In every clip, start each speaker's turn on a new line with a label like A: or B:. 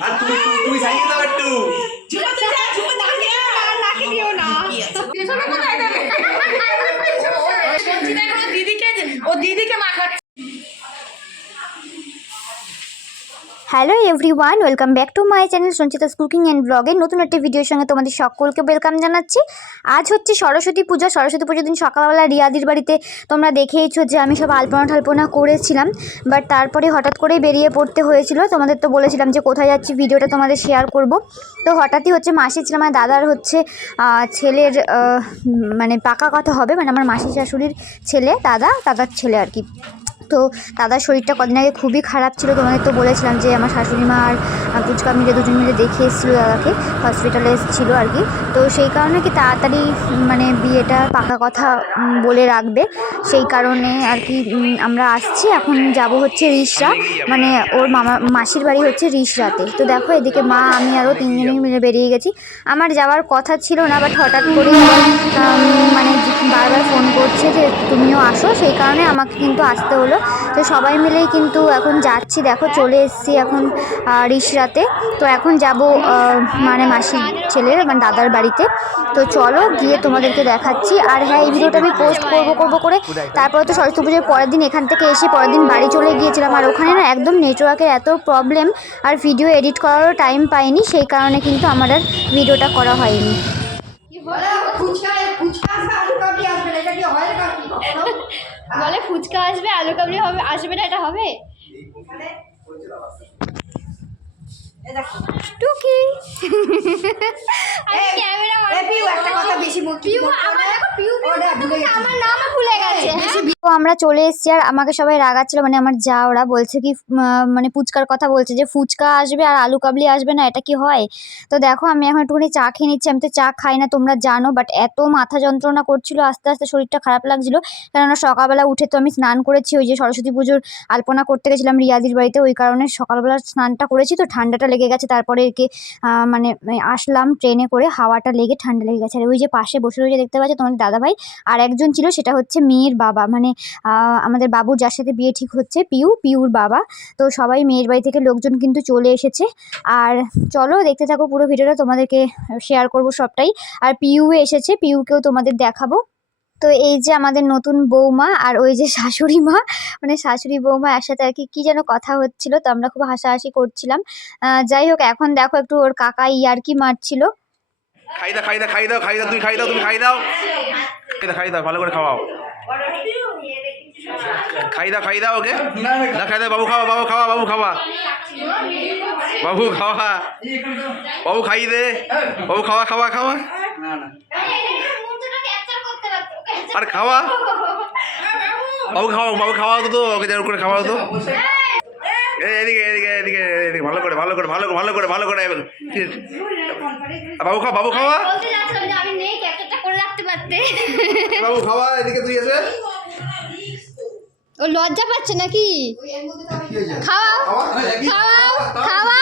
A: আর তুমি
B: hello everyone welcome back to my channel Sanchita's cooking and ব্লগের নতুন একটা ভিডিওর সঙ্গে তোমাদের সকলকে ওয়েলকাম জানাচ্ছি। আজ হচ্ছে সরস্বতী পূজা। সরস্বতী পুজোর দিন সকালবেলা রিয়াদির বাড়িতে তোমরা দেখেইছো যে আমি সব আলপনা টালপনা করেছিলাম বাট তারপরে হঠাৎ করেই বেরিয়ে পড়তে হয়েছিল। তোমাদের তো বলেছিলাম যে কোথায় যাচ্ছি ভিডিওটা তোমাদের শেয়ার করব। তো হঠাৎই হচ্ছে মাসি ছিল, আমার দাদার হচ্ছে ছেলের মানে পাকা কথা হবে মানে আমার মাসি শাশুড়ির ছেলে, দাদা, দাদার ছেলে আর কি। তো দাদার শরীরটা কদিন আগে খুবই খারাপ ছিল তোমাদের তো বলেছিলাম যে আমার শাশুড়ি মা আর পুচকা মিলে দুজন মিলে দেখে এসেছিল দাদাকে হসপিটালে এসেছিল আর কি। তো সেই কারণে কি তাড়াতাড়ি মানে বিয়েটা পাকা কথা বলে রাখবে। সেই কারণে আর কি আমরা আসছি, এখন যাব হচ্ছে রিসরা। মানে ওর মামা, মাসির বাড়ি হচ্ছে রিসরাতে। তো দেখো এদিকে মা, আমি আরও তিনজনই মিলে বেরিয়ে গেছি। আমার যাওয়ার কথা ছিল না বাট হঠাৎ করে মানে বারবার ফোন করছে যে তুমিও আসো। সেই কারণে আমাকে কিন্তু আসতে হলো। তো সবাই মিলেই কিন্তু এখন যাচ্ছি। দেখো চলে এসেছি এখন রিসরাতে। তো এখন যাব মানে মাসির ছেলের মানে দাদার বাড়িতে। তো চলো গিয়ে তোমাদেরকে দেখাচ্ছি। আর হ্যাঁ এই ভিডিওটা আমি পোস্ট করব করব করে। তারপরে তো সরস্বতী পুজোর পরের দিন এখান থেকে এসে পরের দিন বাড়ি চলে গিয়েছিলাম। আর ওখানে না একদম নেটওয়ার্কের এত প্রবলেম আর ভিডিও এডিট করারও টাইম পাইনি। সেই কারণে কিন্তু আমার আর ভিডিওটা করা হয়নি।
C: বলে ফুচকা আসবে আলু কাবলি হবে আসবে না এটা হবে?
B: টুকি।
C: হ্যাঁ?
B: আমরা চলে এসেছি আর আমাকে সবাই রাগাচ্ছিল মানে আমার যা ওরা বলছে কি মানে ফুচকার কথা বলছে যে ফুচকা আসবে আর আলু কাবলি আসবে না এটা কি হয়? তো দেখো আমি এখন একটুখানি চা খেয়ে নিচ্ছি আমি তো চা খাই না তোমরা জানো বাট এত মাথা যন্ত্রণা করছিল আস্তে আস্তে শরীরটা খারাপ লাগছিল। কেননা সকালবেলা উঠে তো আমি স্নান করেছি ওই যে সরস্বতী পুজোর আলপনা করতে গেছিলাম রিয়াদির বাড়িতে ওই কারণে সকালবেলা স্নানটা করেছি তো ঠান্ডাটা লেগে গেছে, তারপরে একে মানে আসলাম ট্রেনে করে, হাওয়াটা লেগে ঠান্ডা লেগে গেছে। আর ওই যে পাশে বসে রয়েছে দেখতে পাচ্ছ তোমাদের দাদাভাই, আর একজন ছিল, সেটা হচ্ছে মেয়ের বাবা। মানে আমাদের বাবুর, যার সাথে বিয়ে ঠিক হচ্ছে, পিউ, পিউর বাবা। তো সবাই মেয়ের বাড়ি থেকে লোকজন কিন্তু চলে এসেছে। আর চলো দেখতে থাকো পুরো ভিডিওটা, তোমাদেরকে শেয়ার করব সবটাই। আর পিউ এসেছে, পিউকেও তোমাদের দেখাবো। তো এই যে আমাদের নতুন বৌমা আর ওই যে শাশুড়ি মা মানে শাশুড়ি বৌমা একসাথে আর কি, কী যেন কথা হচ্ছিল, তো আমরা খুব হাসাহাসি করছিলাম। যাই হোক, এখন দেখো একটু ওর কাকা ইয়ার্কি মারছিল।
A: খাই দাও খাই দাও খাই দাও খাই দাও, তুমি খাই দাও, তুমি খাই দাও। খাই দাও ভালো করে খাওয়াও। খাই দাও খাই দাও ওকে। না খাই দাও, বাবু খাওয়া বাবু খাওয়া বাবু খাওয়া। বাবু খাওয়া। বাবু খাই দে। বাবু খাওয়া খাওয়া খাওয়া। আর খাওয়া? বাবু খাওয়া বাবু খাওয়া তো তো ওকে জোর করে খাওয়া তো। এদিকে এদিকে এদিকে এদিকে ভালো করে ভালো করে ভালো করে ভালো করে ভালো করে আর বাবু খাওয়া বাবু খাওয়া?
C: বলতে যাচ্ছিলাম যে আমি নেই ক্যাপচারটা করে রাখতে পারতে
A: বাবু খাওয়া এদিকে তুই এসে।
C: ও লজ্জা পাচ্ছে নাকি? খাওয়াও খাওয়াও
A: খাওয়া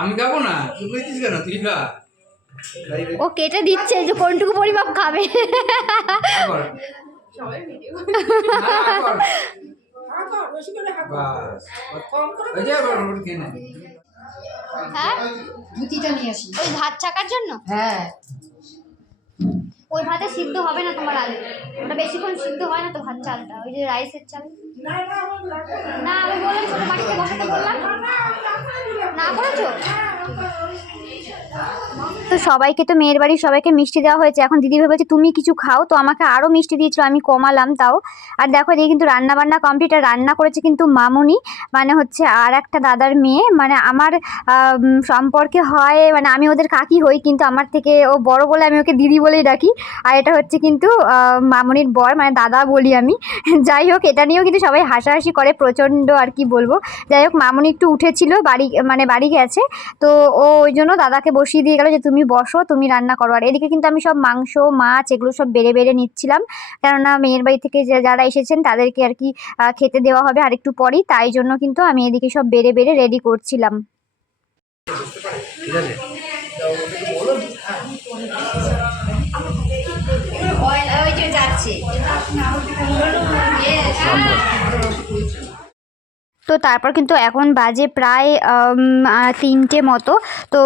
D: আমি খাব না। তুই কেন তুই খা
C: ও কেটে দিচ্ছে যে কোনটুকু পরিমাপ খাবে। হ্যাঁ ওই ভাত চাকার জন্য?
E: হ্যাঁ
C: ওই ভাতে সিদ্ধ হবে না তোমার আলু ওটা বেশিক্ষণ সিদ্ধ হয় না তো ভাত চালটা, ওই যে রাইসের চাল। না আমি বললাম ছোটো বসাতে বললাম। না করেছ?
B: তো সবাইকে তো মেয়ের বাড়ির সবাইকে মিষ্টি দেওয়া হয়েছে। এখন দিদি ভেবেছে তুমি কিছু খাও? তো আমাকে আরও মিষ্টি দিয়েছিল আমি কমালাম তাও। আর দেখো এদিকে কিন্তু রান্না বান্না কমপ্লিট আর রান্না করেছে কিন্তু মামুনি। মানে হচ্ছে আর একটা দাদার মেয়ে। মানে আমার সম্পর্কে হয় মানে আমি ওদের কাকি হই কিন্তু আমার থেকে ও বড় বলে আমি ওকে দিদি বলেই ডাকি। আর এটা হচ্ছে কিন্তু মামুনির বর মানে দাদা বলি আমি। যাই হোক এটা নিয়েও কিন্তু সবাই হাসাহাসি করে, প্রচণ্ড আর কি বলব। যাই হোক, মামুনি একটু উঠেছিল, বাড়ি মানে বাড়ি গেছে। তো ও ওই জন্য দাদাকে বসিয়ে দিয়ে গেল যে, তুমি বসো, তুমি রান্না করো। আর এদিকে কিন্তু আমি সব মাংস, মাছ এগুলো সব বেড়ে বেড়ে নিচ্ছিলাম। কেননা মেয়ের বাড়ি থেকে যারা এসেছেন তাদেরকে আর কি খেতে দেওয়া হবে আর একটু পরেই। তাই জন্য কিন্তু আমি এদিকে সব বেড়ে বেড়ে রেডি করছিলাম।
A: ঠিক আছে?
E: ওই যে যাচ্ছে।
B: তো তারপর কিন্তু এখন বাজে প্রায় তিনটে মতো। তো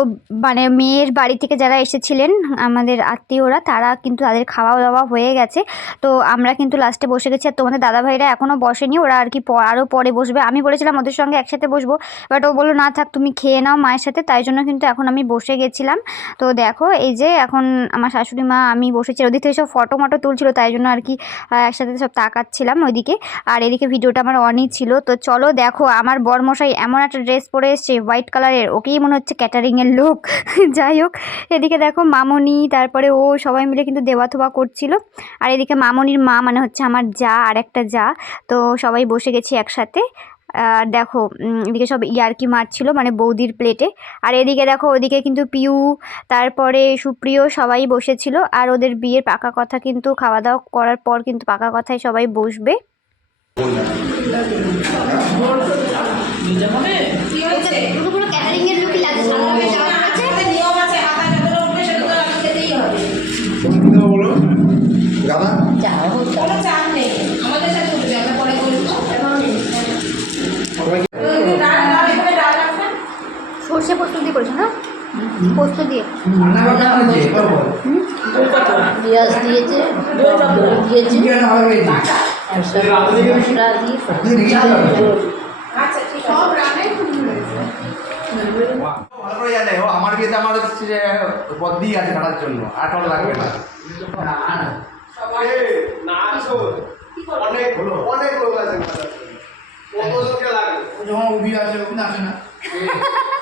B: মানে মেয়ের বাড়ি থেকে যারা এসেছিলেন, আমাদের আত্মীয়রা, তারা কিন্তু তাদের খাওয়া দাওয়া হয়ে গেছে। তো আমরা কিন্তু লাস্টে বসে গেছি। আর তোমাদের দাদাভাইরা এখনও বসেনি। ওরা আর কি আরও পরে বসবে। আমি বলেছিলাম ওদের সঙ্গে একসাথে বসবো। বাট ও বলল, না থাক, তুমি খেয়ে নাও মায়ের সাথে। তাই জন্য কিন্তু এখন আমি বসে গেছিলাম। তো দেখো, এই যে এখন আমার শাশুড়ি মা, আমি বসেছি। ওদিক থেকে সব ফটো মটো তুলছিল, তাই জন্য আর কি একসাথে সব তাকাচ্ছিলাম ওইদিকে। আর এদিকে ভিডিওটা আমার অনই ছিল। তো চলো দেখো আমার বরমশাই এমন একটা ড্রেস পরে এসছে হোয়াইট কালারের ওকেই মনে হচ্ছে ক্যাটারিংয়ের লোক। যাই হোক, এদিকে দেখো মামনি, তারপরে ও, সবাই মিলে কিন্তু দেওয়া থোয়া করছিল। আর এদিকে মামনির মা মানে হচ্ছে আমার যা, আর একটা যা। তো সবাই বসে গেছি একসাথে। আর দেখো এদিকে সব ইয়ার্কি মারছিল মানে বৌদির প্লেটে আর এদিকে দেখো, ওদিকে কিন্তু পিউ, তারপরে সুপ্রিয় সবাই বসেছিল। আর ওদের বিয়ের পাকা কথা কিন্তু খাওয়া দাওয়া করার পর কিন্তু পাকা কথায় সবাই বসবে।
E: পুরো পুরো ক্যাটারিং এর লুকই লাগে সাদা রঙের জামা পরেছে
F: নিয়ম আছে হাতা যতটা উঠবে সেটা তো খেতেই হবে কোনো চাপ নেই আমাদের সাথে উঠবে আমরা পরে রাখবেন
B: সর্ষে পোস্ত দিয়ে করেছ না? পোস্ত দিয়ে?
D: হয়েছে
G: পেঁয়াজ দিয়েছে দিয়েছে
F: আচ্ছা ঠিক আছে। সব রান্নাই খুব
A: ভালো করে জানে ও আমার বিয়েতে আমার হচ্ছে যে পদ্মি আছে কাটার জন্য আর কারও লাগবে না। অনেক অনেক লোক আছে
D: ও যখন উবি আছে ও নাচে না।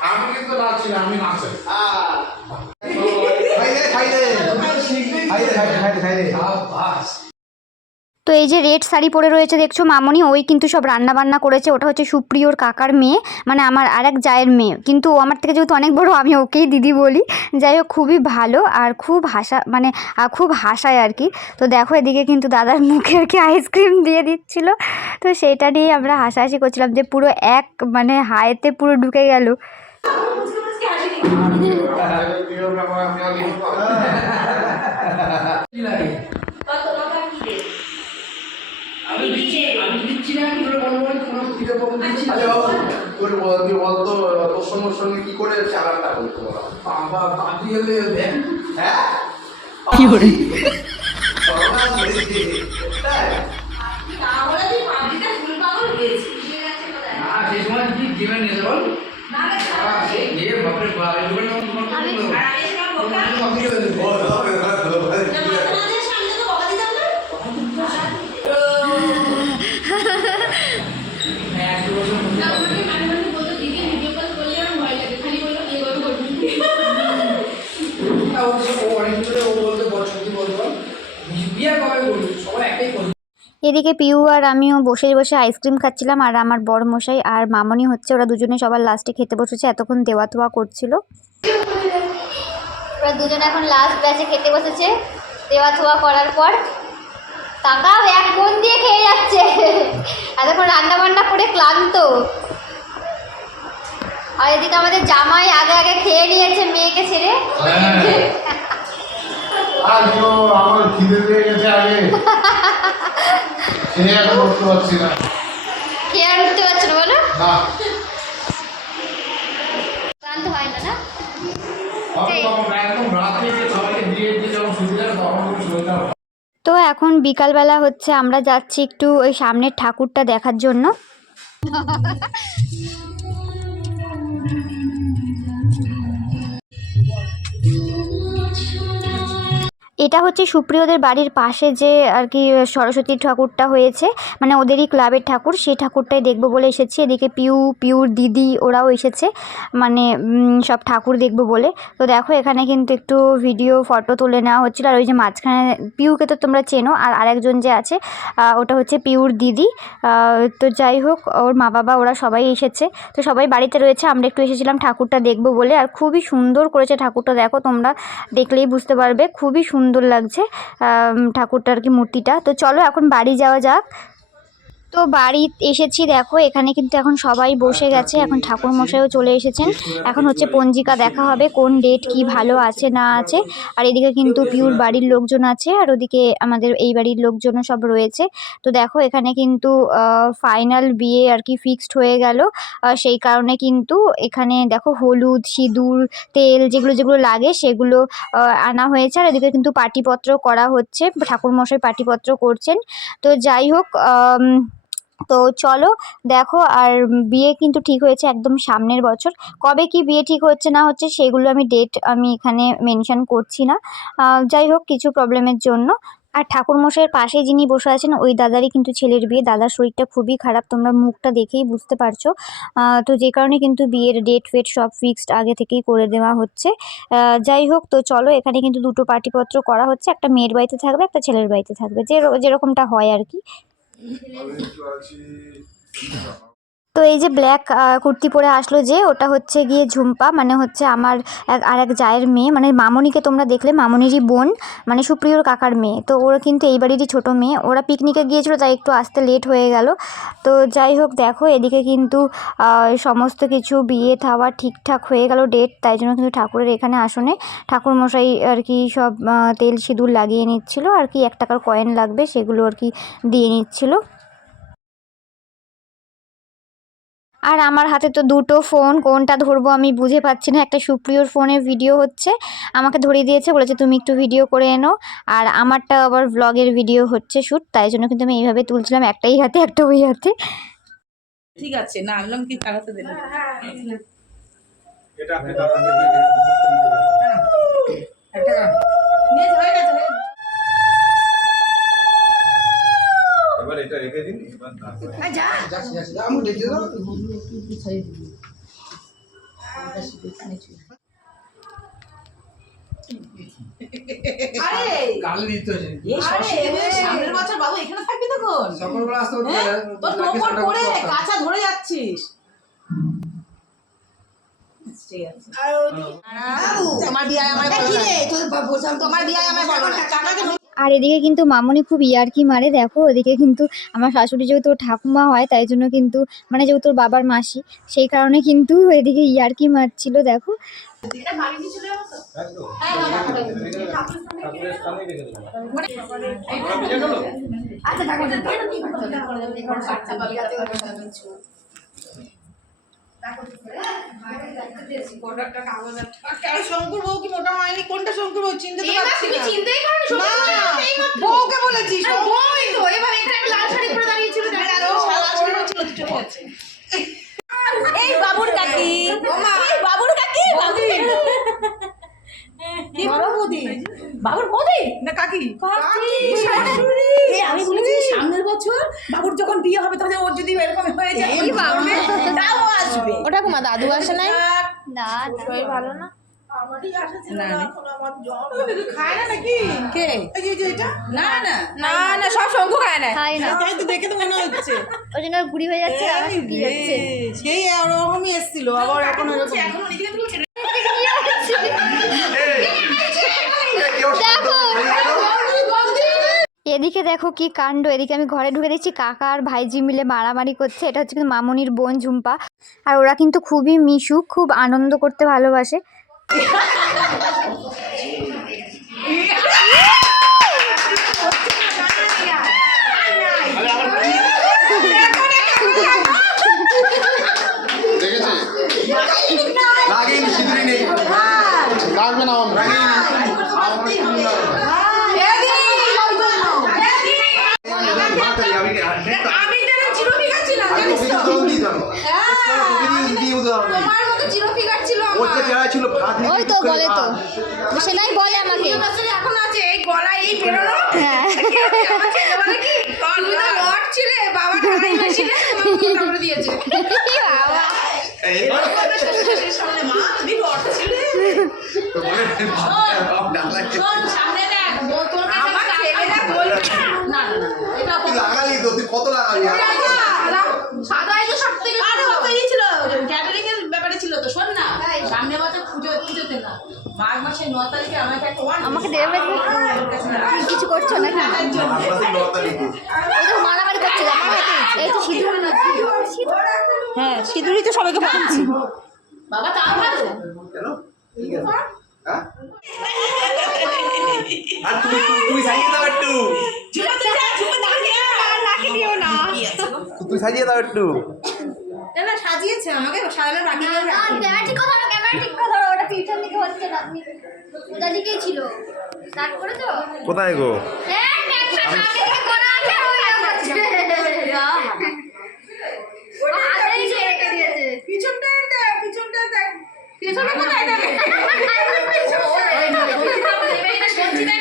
H: আমি কিন্তু নাচছি না আমি নাচে
A: খাই দে খাই দে। খাই দে খাই দে খাই দে খাই দে
D: সাবাস।
B: তো এই যে রেড শাড়ি পরে রয়েছে দেখছ মামনি ওই কিন্তু সব রান্না বান্না করেছে ওটা হচ্ছে সুপ্রিয়র কাকার মেয়ে মানে আমার আর এক জায়ের মেয়ে কিন্তু ও আমার থেকে যেহেতু অনেক বড় আমি ওকেই দিদি বলি যাই হোক খুবই ভালো আর খুব হাসা মানে খুব হাসায় আর কি তো দেখো এদিকে কিন্তু দাদার মুখে আর কি আইসক্রিম দিয়ে দিচ্ছিল তো সেইটা নিয়ে আমরা হাসাহাসি করছিলাম যে পুরো এক মানে হায়েতে পুরো ঢুকে গেল
D: কি লাগে? আমি দিচ্ছি আমি দিচ্ছি না কি করে বলব কোনো দিকে বলব দিচ্ছি না।
H: আরে বাবু তোর বল- তুই বলতো তোর সঙ্গে কি করে চালানটা বলতো বলা
D: বাবা বাদি হলে
H: হ্যাঁ
D: কি করে
H: করোনা হয়েছে। তাই?
F: তাহলে তুই পাবলিটা ফুল পাগল হয়েছিস
D: না সেই সময় কি গেমে নিয়ে যাব
F: না রে,
D: আহ, সেই গেম বাপরে বাপ এগুলো না তোমার
F: আর আমি সময় বোকা
D: বাপরে
H: ও, হবে, হবে, হবে।
F: না, মাঝে মাঝে সামনে তো বকা দিতাম না
D: এক দু বছর মধ্যে
F: আমাকে মাঝে মাঝে বলতো দিদি ভিডিও কল করলে আমার ভয় লাগে খালি বলল বিয়ে করব করবি
D: ও বলছে, ও অনেক দূরে ও বলতে বল সত্যি বলতো বিয়ে কবে করবি সবাই একটাই করবি
B: এদিকে পিউ আর আমিও বসে বসে আইসক্রিম খাচ্ছিলাম আর আমার বড় মশাই আর মামনি হচ্ছে ওরা দুজনে সবার লাস্টে খেতে বসেছে এতক্ষণ দেওয়া তোয়া করছিল।
C: ওরা দুজনে এখন লাস্ট ব্যাচে খেতে বসেছে দেওয়া থোয়া করার পর তাকাও এক মন দিয়ে খেয়ে যাচ্ছে। এতক্ষণ রান্না বান্না করে ক্লান্ত। আর এদিকে আমাদের জামাই আগে আগে খেয়ে নিয়েছে মেয়েকে ছেড়ে।
H: আর আমার খিদে পেয়ে গেছে আগে। সে এখন করতে পারছি না।
C: খেয়ে আর উঠতে না বলো।
H: না।
C: ক্লান্ত হয় না না?
H: একদম রাত সবাইকে দিয়ে দিয়ে যখন শুরু তখন আমি
B: তো এখন বিকালবেলা হচ্ছে আমরা যাচ্ছি একটু ওই সামনের ঠাকুরটা দেখার জন্য। এটা হচ্ছে সুপ্রিয়দের বাড়ির পাশে যে আর কি সরস্বতী ঠাকুরটা হয়েছে মানে ওদেরই ক্লাবের ঠাকুর, সেই ঠাকুরটাই দেখব বলে এসেছি। এদিকে পিউ, পিউর দিদি ওরাও এসেছে মানে সব ঠাকুর দেখব বলে। তো দেখো, এখানে কিন্তু একটু ভিডিও ফটো তুলে নেওয়া হচ্ছিল। আর ওই যে মাঝখানে, পিউকে তো তোমরা চেনো, আর আরেকজন যে আছে ওটা হচ্ছে পিউর দিদি। তো যাই হোক, ওর মা বাবা ওরা সবাই এসেছে। তো সবাই বাড়িতে রয়েছে, আমরা একটু এসেছিলাম ঠাকুরটা দেখব বলে। আর খুবই সুন্দর করেছে ঠাকুরটা, দেখো তোমরা দেখলেই বুঝতে পারবে, খুবই সুন্দর লাগছে আম, ঠাকুরটার কি মূর্তিটা। তো চলো এখন বাড়ি যাওয়া যাক। তো বাড়ি এসেছি দেখো এখানে কিন্তু এখন সবাই বসে গেছে এখন ঠাকুর মশাইও চলে এসেছেন। এখন হচ্ছে পঞ্জিকা দেখা হবে কোন ডেট কি ভালো আছে না আছে। আর এদিকে কিন্তু পিউর বাড়ির লোকজন আছে আর ওদিকে আমাদের এই বাড়ির লোকজনও সব রয়েছে। তো দেখো এখানে কিন্তু ফাইনাল বিয়ে আর কি ফিক্সড হয়ে গেল। সেই কারণে কিন্তু এখানে দেখো হলুদ সিঁদুর তেল যেগুলো যেগুলো লাগে সেগুলো আনা হয়েছে। আর এদিকে কিন্তু পাটিপত্র করা হচ্ছে ঠাকুরমশাই পাটিপত্র করছেন। তো যাই হোক তো চলো দেখো, আর বিয়ে কিন্তু ঠিক হয়েছে একদম সামনের বছর। কবে কি বিয়ে ঠিক হচ্ছে না হচ্ছে সেগুলো আমি ডেট আমি এখানে মেনশন করছি না। যাই হোক, কিছু প্রবলেমের জন্য। আর ঠাকুরমশাইয়ের পাশে যিনি বসে আছেন, ওই দাদারই কিন্তু ছেলের বিয়ে। দাদার শরীরটা খুবই খারাপ, তোমরা মুখটা দেখেই বুঝতে পারছ। তো যে কারণে কিন্তু বিয়ের ডেট ফেট সব ফিক্সড আগে থেকেই করে দেওয়া হচ্ছে। যাই হোক, তো চলো, এখানে কিন্তু দুটো পার্টিপত্র করা হচ্ছে। একটা মেয়ের বাড়িতে থাকবে, একটা ছেলের বাড়িতে থাকবে। যে, যেরকমটা হয় আর কি। 아멘. 아멘. 아멘. 아멘. তো এই যে ব্ল্যাক কুর্তি পরে আসলো যে, ওটা হচ্ছে গিয়ে ঝুম্পা মানে হচ্ছে আমার এক আর এক জায়ের মেয়ে। মানে মামনিকে তোমরা দেখলে, মামনিরই বোন মানে সুপ্রিয়র কাকার মেয়ে। তো ওরা কিন্তু এই বাড়িরই ছোটো মেয়ে। ওরা পিকনিকে গিয়েছিল, তাই একটু আসতে লেট হয়ে গেল। তো যাই হোক, দেখো, এদিকে কিন্তু সমস্ত কিছু, বিয়ে থাওয়া ঠিকঠাক হয়ে গেল ডেট তাই জন্য কিন্তু ঠাকুরের এখানে আসনে। ঠাকুর মশাই আর কি সব তেল সিঁদুর লাগিয়ে নিচ্ছিল। আর কি এক টাকার কয়েন লাগবে, সেগুলো আর কি দিয়ে নিচ্ছিল। আর আমার হাতে তো দুটো ফোন কোনটা ধরবো আমি বুঝে পাচ্ছি না। একটা সুপ্রিয়র ফোনে ভিডিও হচ্ছে আমাকে ধরিয়ে দিয়েছে বলেছে তুমি একটু ভিডিও করে এনো। আর আমারটা আবার ব্লগের ভিডিও হচ্ছে শ্যুট তাই জন্য কিন্তু আমি এইভাবে তুলছিলাম একটাই হাতে একটা ওই হাতে।
F: ঠিক আছে না আনলাম কি কারাতে দিলাম
H: এটা আপনি দাদাকে দিয়ে দিন।
F: একটা নিয়ে হয়ে গেছে হয়ে গেছে।
H: এবার এটা রেখে দিন এবার তারপরে
D: যাচ্ছি যাচ্ছি আমি ডেকে দাও
F: আরে!
D: কাল দিতে হয়েছে।
F: এই সরস্বতী পুজোর সামনের বছর বাবু এখানে থাকবি তখন?
D: সকালবেলা আসতে?
F: তোর
D: তাকে
F: করে কাঁচা ধরে যাচ্ছিস। তোমার বিয়ে আমায় বলো তোমার বিয়ে আমায় বলো কাকাকে
B: আর এদিকে কিন্তু মামনি খুব ইয়ার্কি মারে, দেখো। ওদিকে কিন্তু আমার শাশুড়ি যেহেতু ঠাকুমা হয়, তাই জন্য কিন্তু মানে যেহেতু বাবার মাসি, সেই কারণে কিন্তু এদিকে ইয়ার্কি মারছিল, দেখো।
H: একদম ঠাকুরের স্থানে রেখে দেবো আমরা বুঝে গেল
F: আর শঙ্কুর বউ কি মোটা হয়নি? কোনটা শঙ্কুর বউ? চিনতে তো পারছি না।
C: চিনতেই পারোনি, সত্যি
F: না,
C: করে বলতে এইমাত্র।
F: বউকে বলেছি
C: বউই তো, এবার এখানে লাল শাড়ি পরে দাঁড়িয়েছিল, দেখা
F: আর
C: গেল।
F: ও সাদা শাড়ি পরেছিল, চলে গেছে। এই বাবুর কাকি। এই বাবুর কাকি বাবু কি বড় বৌদি বাবুর বৌদি না কাকি। শাশুড়ি। আমি বলেছি সামনের বছর বাবুর যখন বিয়ে হবে তখন ওর যদি এরকম হয়ে যায় এই বাবু। তাও আসবে।
E: ওটা কুমা দাদু আসে নাই?
B: না
E: শরীর ভালো না?
F: না খায় না নাকি? কে? এই যে এটা? না না।
E: না না সব শঙ্কু খায় না।
B: খাই না।
F: তাই তো দেখে তো মনে হচ্ছে।
B: ওই জন্য ওর বুড়ি হয়ে যাচ্ছে
F: সেই ওরকমই এসেছিল আবার এখন
B: এদিকে দেখো কি কাণ্ড এদিকে আমি ঘরে ঢুকে দেখছি কাকা আর ভাইজি মিলে মারামারি করছে। এটা হচ্ছে কিন্তু মামনির বোন ঝুম্পা। আর ওরা কিন্তু খুবই মিশু খুব আনন্দ করতে ভালোবাসে।
A: দেখেছে লাগেনি সিঁদুরি নেই। লাগবে না আমার লাগেনি
C: আমি তো এবার জিরো ফিগার ছিলাম, জানিস তো? তোমার মতো জিরো ফিগার ছিল আমার।
B: ওই তো বলে তো। সেটাই বলে আমাকে।
C: এখন আছে এই গলা এই বেরোনো
B: হ্যাঁ।
C: বলে কি? তুমি তো রড ছিলে বাবা ঢালাই মেশিনে তোমাকে দিয়েছে।
B: বাবা।
F: সামনে মা তুমি বড় ছিলে
C: আমার ছেলেটা বলবে
F: না না না এটা
A: লাগালি তো তুই কত লাগালি
C: সাদাই তো সব থেকে
F: আরে ও তো ই ছিল ক্যাটারিং এর ব্যাপারে ছিল তো শোন না সামনে বছর পুজো পুজোতে না মাঘ মাসের ন তারিখে আমাকে
B: কিছু করছ নাকি?
F: টাকার জন্য
B: ওই তো মারামারি করছে।
C: এই তো সিঁদুর না
F: হ্যাঁ সিঁদুরই তো সবাইকে পড়াচ্ছি।
C: বাবা তাও
A: আর তুমি তুমি- তুমি সাজিয়ে দাও একটু। তুমি সাজিয়ে দাও একটু।
F: না না সাজিয়েছে আমাকে। সাজানো রাখি
C: ক্যামেরা ঠিক কথা ক্যামেরা ঠিক কথা ওটা পিছন দিকে হচ্ছে না। আপনি ওটা দিকেই ছিল? Start
A: go?
C: হ্যাঁ করা
F: পিছনে কোথায় দেবে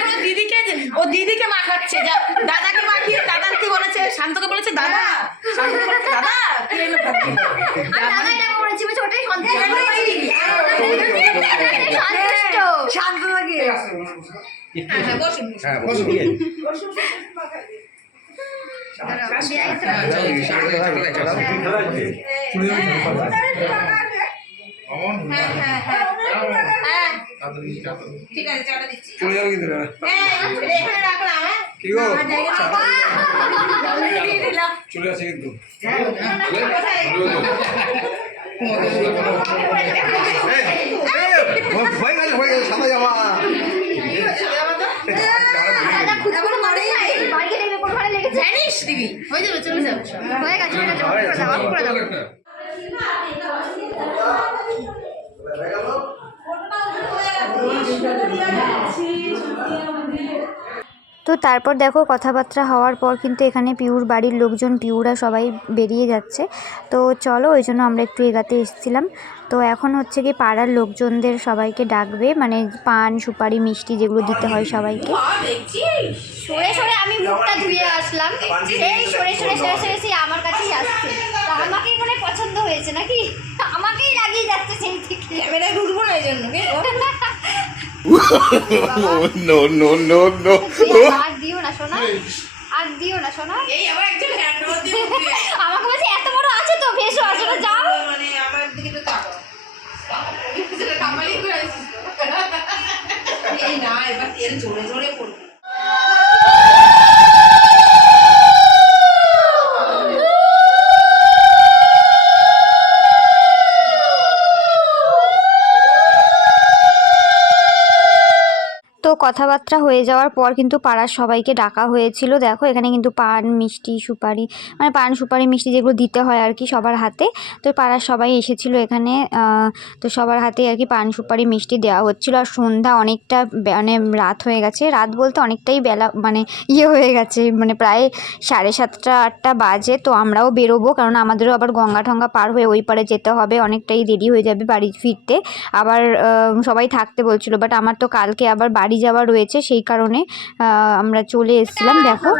F: ও দিদিকে ও দিদিকে মাখাচ্ছে যা দাদাকে মাখিয়ে দাদাকে বলেছে শান্তকে বলেছে দাদা শান্তকে বলেছে দাদা কি
C: দাদা এটা করেছি বলছে ওটাই সন্তুষ্ট সন্তুষ্ট
F: শান্ত লাগে হ্যাঁ হ্যাঁ বসুন বসুন।
A: হ্যাঁ বসো
F: হ্যাঁ হ্যাঁ হ্যাঁ হ্যাঁ ঠিক আছে
A: চলে যাব কিন্তু।
F: হ্যাঁ হ্যাঁ
A: কি গো
F: দিলাম
A: চলে আসে কিন্তু হয়ে গেছে হয়ে গেছে সাদা জামা
C: হয়ে যাবে চলে যাবে। গেছে
B: তো তারপর দেখো কথাবার্তা হওয়ার পর কিন্তু এখানে পিউর বাড়ির লোকজন পিউরা সবাই বেরিয়ে যাচ্ছে। তো চলো ওই জন্য আমরা একটু এগাতে এসেছিলাম। তো এখন হচ্ছে কি পাড়ার লোকজনদের সবাইকে ডাকবে মানে পান সুপারি মিষ্টি যেগুলো দিতে হয় সবাইকে।
C: সরে সরে আমি মুখটা ধুয়ে আসলাম। সেই সরে সরে সরে সরে সেই আমার কাছেই আসছে। আমাকেই মনে পছন্দ হয়েছে নাকি? আমাকেই লাগিয়ে যাচ্ছে সেই থেকে।
F: ক্যামেরায় ঢুকবো না এই জন্য?
A: নো নো নো নো
C: আর দিও না শোনা আর দিও না শোনা
F: এই আবার একজন হ্যান্ড ওভার দিয়ে
C: আমাকে বলছে এত বড় আছে তো ভেসো আসলে যাও।
F: মানে আমার দিকে তো তাকাও। এই না এবার তেল জোরে জোরে পড়বে।
B: কথাবার্তা হয়ে যাওয়ার পর কিন্তু পাড়ার সবাইকে ডাকা হয়েছিল। দেখো, এখানে কিন্তু পান, মিষ্টি, সুপারি মানে পান, সুপারি, মিষ্টি যেগুলো দিতে হয় আর কি সবার হাতে। তো পাড়ার সবাই এসেছিল এখানে তো সবার হাতে আর কি পান, সুপারি, মিষ্টি দেওয়া হচ্ছিল। আর সন্ধ্যা অনেকটা মানে রাত হয়ে গেছে। রাত বলতে অনেকটাই বেলা মানে ইয়ে হয়ে গেছে। মানে প্রায় সাড়ে সাতটা, আটটা বাজে, তো আমরাও বেরোবো। কারণ আমাদেরও আবার গঙ্গা ঠঙ্গা পার হয়ে ওই পারে যেতে হবে। অনেকটাই দেরি হয়ে যাবে বাড়ি ফিরতে। আবার সবাই থাকতে বলছিল। বাট আমার তো কালকে আবার বাড়ি যাওয়া রয়েছে সেই কারণে আহ, আমরা চলে এসেছিলাম দেখো।